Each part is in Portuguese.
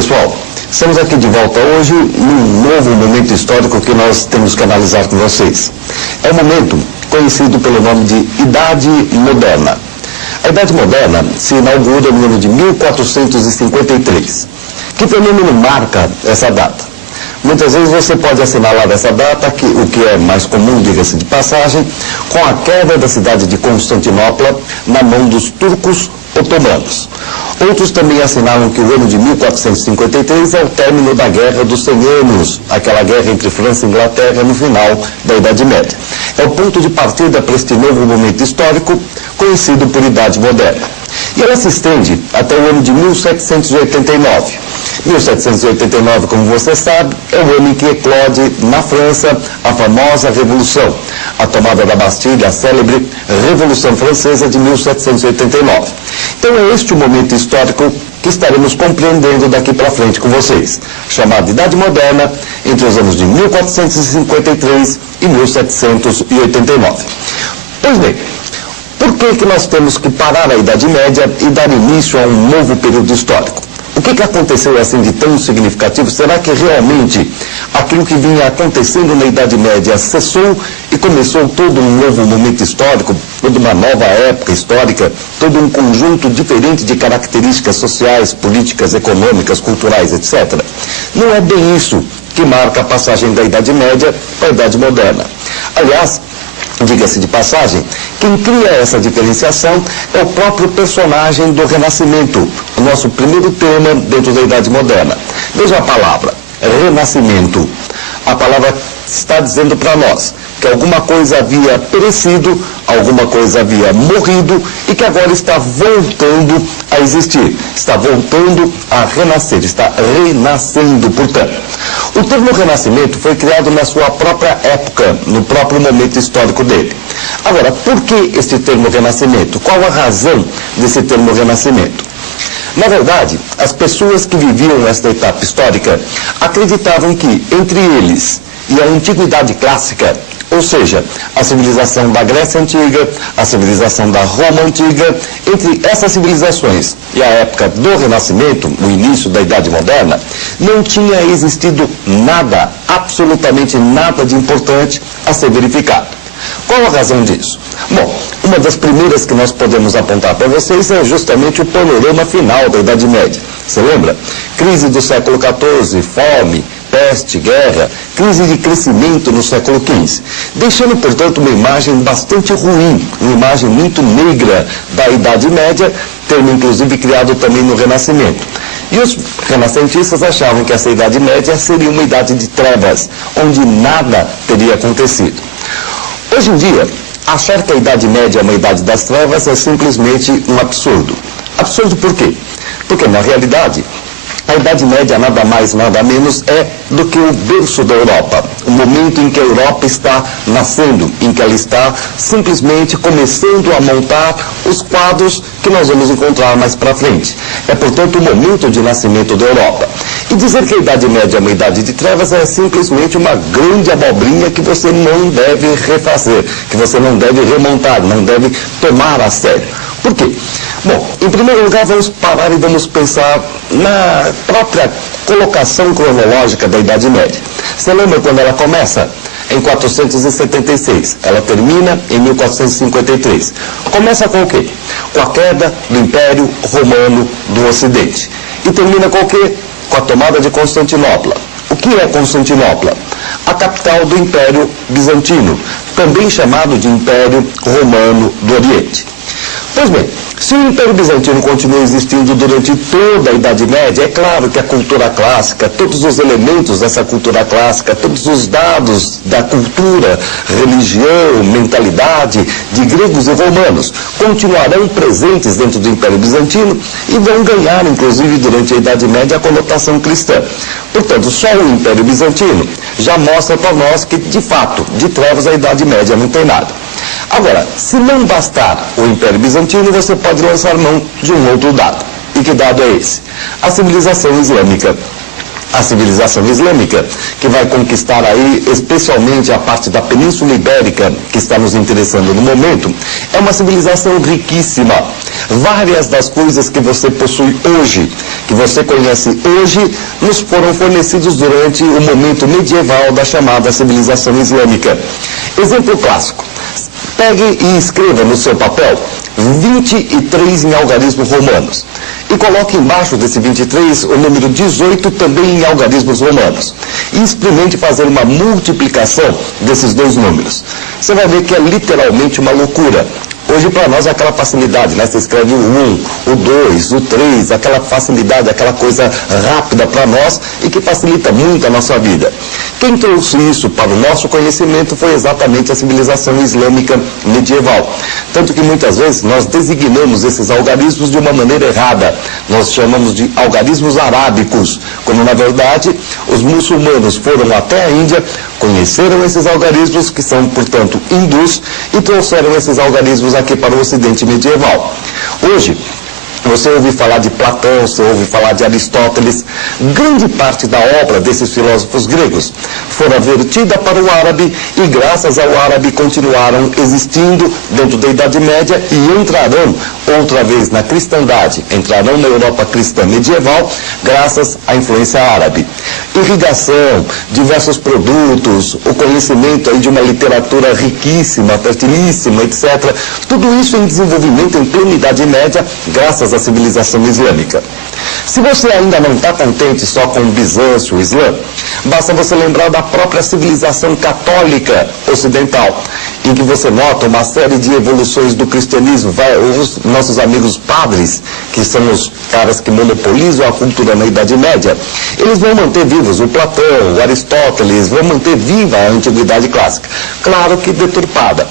pessoal, estamos aqui de volta hoje num novo momento histórico que nós temos que analisar com vocês. É um momento conhecido pelo nome de Idade Moderna. A Idade Moderna se inaugura no ano de 1453. Que fenômeno marca essa data? Muitas vezes você pode assinalar essa data, o que é mais comum, diga-se de passagem, com a queda da cidade de Constantinopla na mão dos turcos otomanos. Outros também assinalam que o ano de 1453 é o término da Guerra dos 100 Anos, aquela guerra entre França e Inglaterra no final da Idade Média. É o ponto de partida para este novo momento histórico, conhecido por Idade Moderna. E ela se estende até o ano de 1789. 1789, como você sabe, é o ano em que eclode na França a famosa Revolução, a tomada da Bastilha, a célebre Revolução Francesa de 1789. Então é este o momento histórico que estaremos compreendendo daqui para frente com vocês, chamado Idade Moderna, entre os anos de 1453 e 1789. Pois bem, por que nós temos que parar a Idade Média e dar início a um novo período histórico? O que aconteceu assim de tão significativo? Será que realmente aquilo que vinha acontecendo na Idade Média cessou e começou todo um novo momento histórico, toda uma nova época histórica, todo um conjunto diferente de características sociais, políticas, econômicas, culturais, etc.? Não é bem isso que marca a passagem da Idade Média para a Idade Moderna. Aliás, diga-se de passagem, quem cria essa diferenciação é o próprio personagem do Renascimento, o nosso primeiro tema dentro da Idade Moderna. Veja a palavra, renascimento. A palavra está dizendo para nós que alguma coisa havia perecido, alguma coisa havia morrido e que agora está voltando a existir, está voltando a renascer, está renascendo, portanto. O termo renascimento foi criado na sua própria época, no próprio momento histórico dele. Agora, por que este termo renascimento? Qual a razão desse termo renascimento? Na verdade, as pessoas que viviam esta etapa histórica acreditavam que, entre eles e a Antiguidade Clássica, ou seja, a civilização da Grécia Antiga, a civilização da Roma Antiga, entre essas civilizações e a época do Renascimento, o início da Idade Moderna, não tinha existido nada, absolutamente nada de importante a ser verificado. Qual a razão disso? Bom, uma das primeiras que nós podemos apontar para vocês é justamente o panorama final da Idade Média. Você lembra? Crise do século XIV, fome, peste, guerra, crise de crescimento no século XV, deixando, portanto, uma imagem bastante ruim, uma imagem muito negra da Idade Média, termo inclusive criado também no Renascimento. E os renascentistas achavam que essa Idade Média seria uma idade de trevas, onde nada teria acontecido. Hoje em dia, achar que a Idade Média é uma idade das trevas é simplesmente um absurdo. Absurdo por quê? Porque, na realidade, a Idade Média nada mais, nada menos é do que o berço da Europa, o momento em que a Europa está nascendo, em que ela está simplesmente começando a montar os quadros que nós vamos encontrar mais para frente. É, portanto, o momento de nascimento da Europa. E dizer que a Idade Média é uma idade de trevas é simplesmente uma grande abobrinha que você não deve refazer, que você não deve remontar, não deve tomar a sério. Por quê? Bom, em primeiro lugar, vamos parar e vamos pensar na própria colocação cronológica da Idade Média. Você lembra quando ela começa? Em 476. Ela termina em 1453. Começa com o quê? Com a queda do Império Romano do Ocidente. E termina com o quê? Com a tomada de Constantinopla. O que é Constantinopla? A capital do Império Bizantino, também chamado de Império Romano do Oriente. Pois bem, se o Império Bizantino continua existindo durante toda a Idade Média, é claro que a cultura clássica, todos os elementos dessa cultura clássica, todos os dados da cultura, religião, mentalidade de gregos e romanos continuarão presentes dentro do Império Bizantino e vão ganhar, inclusive, durante a Idade Média, a conotação cristã. Portanto, só o Império Bizantino já mostra para nós que, de fato, de trevas a Idade Média não tem nada. Agora, se não bastar o Império Bizantino, você pode lançar mão de um outro dado. E que dado é esse? A civilização islâmica. A civilização islâmica, que vai conquistar aí especialmente a parte da Península Ibérica, que está nos interessando no momento, é uma civilização riquíssima. Várias das coisas que você possui hoje, que você conhece hoje, nos foram fornecidos durante o momento medieval da chamada civilização islâmica. Exemplo clássico. Pegue e escreva no seu papel 23 em algarismos romanos. E coloque embaixo desse 23 o número 18 também em algarismos romanos. E experimente fazer uma multiplicação desses dois números. Você vai ver que é literalmente uma loucura. Hoje para nós é aquela facilidade, né? Você escreve o 1, o 2, o 3, aquela facilidade, aquela coisa rápida para nós e que facilita muito a nossa vida. Quem trouxe isso para o nosso conhecimento foi exatamente a civilização islâmica medieval. Tanto que muitas vezes nós designamos esses algarismos de uma maneira errada. Nós chamamos de algarismos arábicos, quando na verdade os muçulmanos foram até a Índia, conheceram esses algarismos, que são, portanto, hindus, e trouxeram esses algarismos aqui para o Ocidente medieval. Hoje, você ouve falar de Platão, você ouve falar de Aristóteles. Grande parte da obra desses filósofos gregos fora vertida para o árabe e, graças ao árabe, continuaram existindo dentro da Idade Média e entrarão outra vez na cristandade, entrarão na Europa cristã medieval, graças à influência árabe. Irrigação, diversos produtos, o conhecimento aí de uma literatura riquíssima, fertilíssima, etc. Tudo isso em desenvolvimento em plena Idade Média, graças à civilização islâmica. Se você ainda não está contente só com o Bizâncio, o Islã, basta você lembrar da própria civilização católica ocidental, em que você nota uma série de evoluções do cristianismo. Os nossos amigos padres, que são os caras que monopolizam a cultura na Idade Média, eles vão manter vivos o Platão, o Aristóteles, vão manter viva a antiguidade clássica. Claro que deturpada,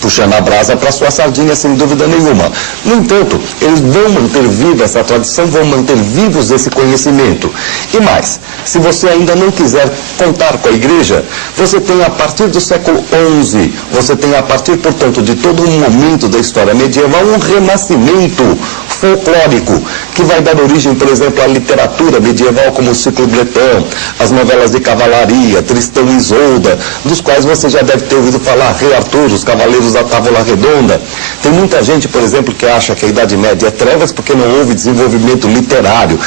puxando a brasa para sua sardinha, sem dúvida nenhuma. No entanto, eles vão manter viva essa tradição, vão manter vivos esse conhecimento. E mais, se você ainda não quiser contar com a igreja, você tem a partir do século XI, você tem a partir, portanto, de todo um momento da história medieval, um renascimento folclórico, que vai dar origem, por exemplo, à literatura medieval, como o Ciclo Bretão, as novelas de cavalaria, Tristão e Isolda, dos quais você já deve ter ouvido falar, Rei Arthur, os Cavaleiros da Távola Redonda. Tem muita gente, por exemplo, que acha que a Idade Média é trevas porque não houve desenvolvimento literário.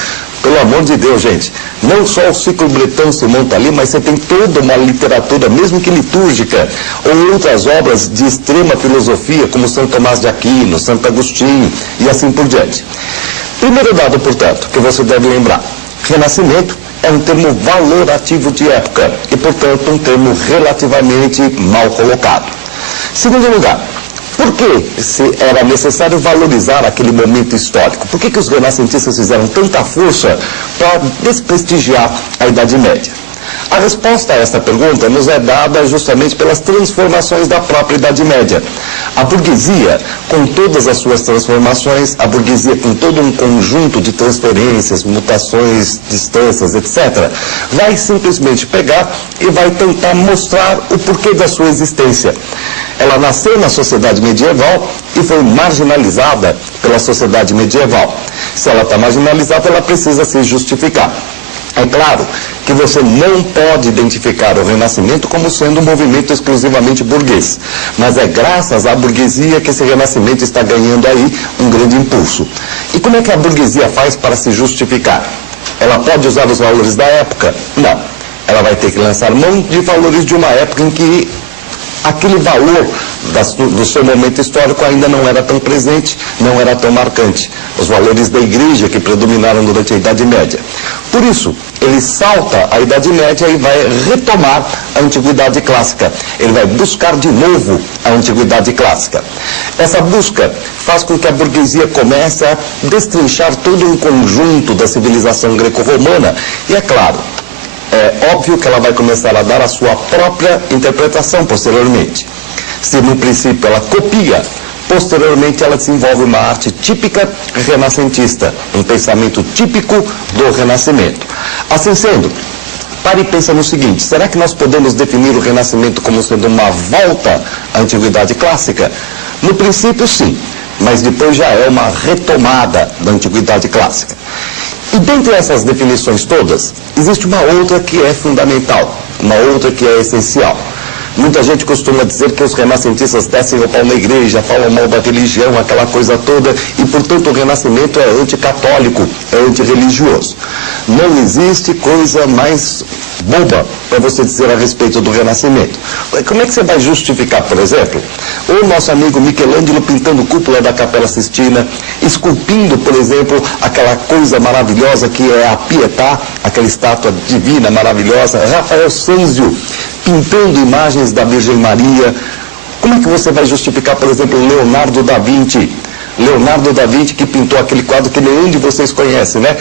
Pelo amor de Deus, gente, não só o Ciclo Bretão se monta ali, mas você tem toda uma literatura, mesmo que litúrgica, ou outras obras de extrema filosofia, como São Tomás de Aquino, Santo Agostinho e assim por diante. Primeiro dado, portanto, que você deve lembrar: Renascimento é um termo valorativo de época e, portanto, um termo relativamente mal colocado. Segundo lugar, por que era necessário valorizar aquele momento histórico? Por que os renascentistas fizeram tanta força para desprestigiar a Idade Média? A resposta a esta pergunta nos é dada justamente pelas transformações da própria Idade Média. A burguesia, com todas as suas transformações, a burguesia com todo um conjunto de transferências, mutações, distâncias, etc., vai simplesmente pegar e vai tentar mostrar o porquê da sua existência. Ela nasceu na sociedade medieval e foi marginalizada pela sociedade medieval. Se ela está marginalizada, ela precisa se justificar. É claro que você não pode identificar o Renascimento como sendo um movimento exclusivamente burguês, mas é graças à burguesia que esse Renascimento está ganhando aí um grande impulso. E como é que a burguesia faz para se justificar? Ela pode usar os valores da época? Não. Ela vai ter que lançar mão de valores de uma época em que aquele valor do seu momento histórico ainda não era tão presente, não era tão marcante. Os valores da igreja que predominaram durante a Idade Média. Por isso, ele salta a Idade Média e vai retomar a Antiguidade Clássica. Ele vai buscar de novo a Antiguidade Clássica. Essa busca faz com que a burguesia comece a destrinchar todo um conjunto da civilização greco-romana. E é claro, é óbvio que ela vai começar a dar a sua própria interpretação posteriormente. Se no princípio ela copia, posteriormente ela desenvolve uma arte típica renascentista, um pensamento típico do Renascimento. Assim sendo, pare e pensa no seguinte: será que nós podemos definir o Renascimento como sendo uma volta à Antiguidade Clássica? No princípio, sim, mas depois já é uma retomada da Antiguidade Clássica. E dentre essas definições todas, existe uma outra que é fundamental, uma outra que é essencial. Muita gente costuma dizer que os renascentistas descem o pau na igreja, falam mal da religião, aquela coisa toda, e portanto o renascimento é anticatólico, é antirreligioso. Não existe coisa mais boba para você dizer a respeito do renascimento. Como é que você vai justificar, por exemplo, o nosso amigo Michelangelo pintando cúpula da Capela Sistina, esculpindo, por exemplo, aquela coisa maravilhosa que é a Pietà, aquela estátua divina maravilhosa, Rafael Sanzio pintando imagens da Virgem Maria. Como é que você vai justificar, por exemplo, Leonardo da Vinci? Leonardo da Vinci que pintou aquele quadro que nenhum de vocês conhece, né?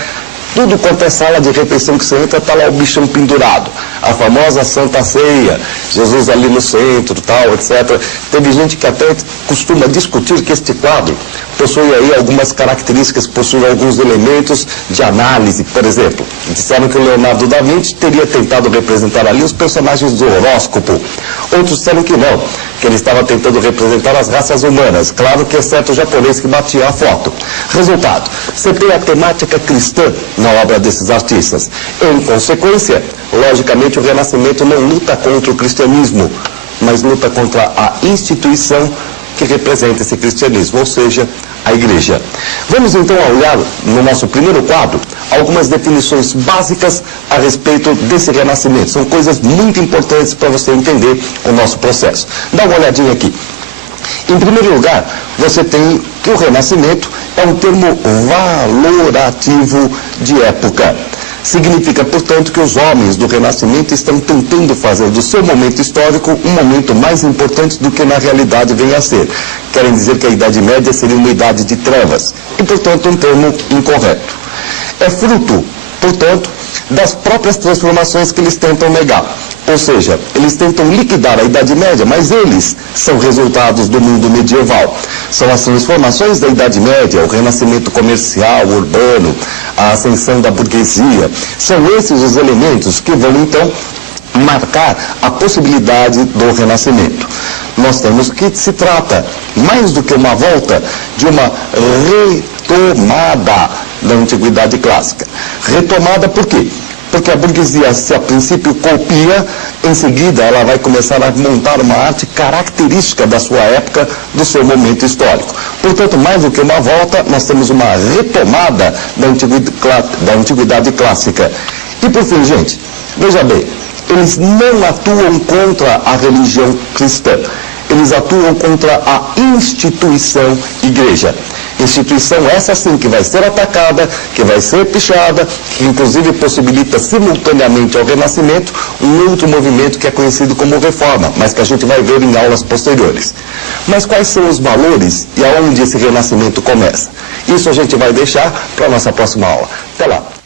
Tudo quanto é sala de refeição que você entra, está lá o bichão pendurado. A famosa Santa Ceia, Jesus ali no centro, tal, etc. Teve gente que até costuma discutir que este quadro possui aí algumas características, possui alguns elementos de análise. Por exemplo, disseram que o Leonardo da Vinci teria tentado representar ali os personagens do horóscopo. Outros disseram que não, que ele estava tentando representar as raças humanas. Claro que exceto o japonês que batia a foto. Resultado, você tem a temática cristã na obra desses artistas. Em consequência, logicamente o Renascimento não luta contra o cristianismo, mas luta contra a instituição que representa esse cristianismo, ou seja, a igreja. Vamos então olhar no nosso primeiro quadro algumas definições básicas a respeito desse renascimento. São coisas muito importantes para você entender o nosso processo. Dá uma olhadinha aqui. Em primeiro lugar, você tem que o renascimento é um termo valorativo de época. Significa, portanto, que os homens do Renascimento estão tentando fazer do seu momento histórico um momento mais importante do que na realidade vem a ser. Querem dizer que a Idade Média seria uma idade de trevas e, portanto, um termo incorreto. É fruto, portanto, das próprias transformações que eles tentam negar. Ou seja, eles tentam liquidar a Idade Média, mas eles são resultados do mundo medieval. São as transformações da Idade Média, o renascimento comercial, urbano, a ascensão da burguesia. São esses os elementos que vão, então, marcar a possibilidade do renascimento. Nós temos que se trata, mais do que uma volta, de uma retomada da Antiguidade Clássica. Retomada por quê? Porque a burguesia, se a princípio copia, em seguida ela vai começar a montar uma arte característica da sua época, do seu momento histórico. Portanto, mais do que uma volta, nós temos uma retomada da Antiguidade Clássica. E por fim, gente, veja bem, eles não atuam contra a religião cristã, eles atuam contra a instituição igreja. Instituição essa sim que vai ser atacada, que vai ser pichada, que inclusive possibilita simultaneamente ao Renascimento um outro movimento que é conhecido como Reforma, mas que a gente vai ver em aulas posteriores. Mas quais são os valores e aonde esse Renascimento começa? Isso a gente vai deixar para a nossa próxima aula. Até lá!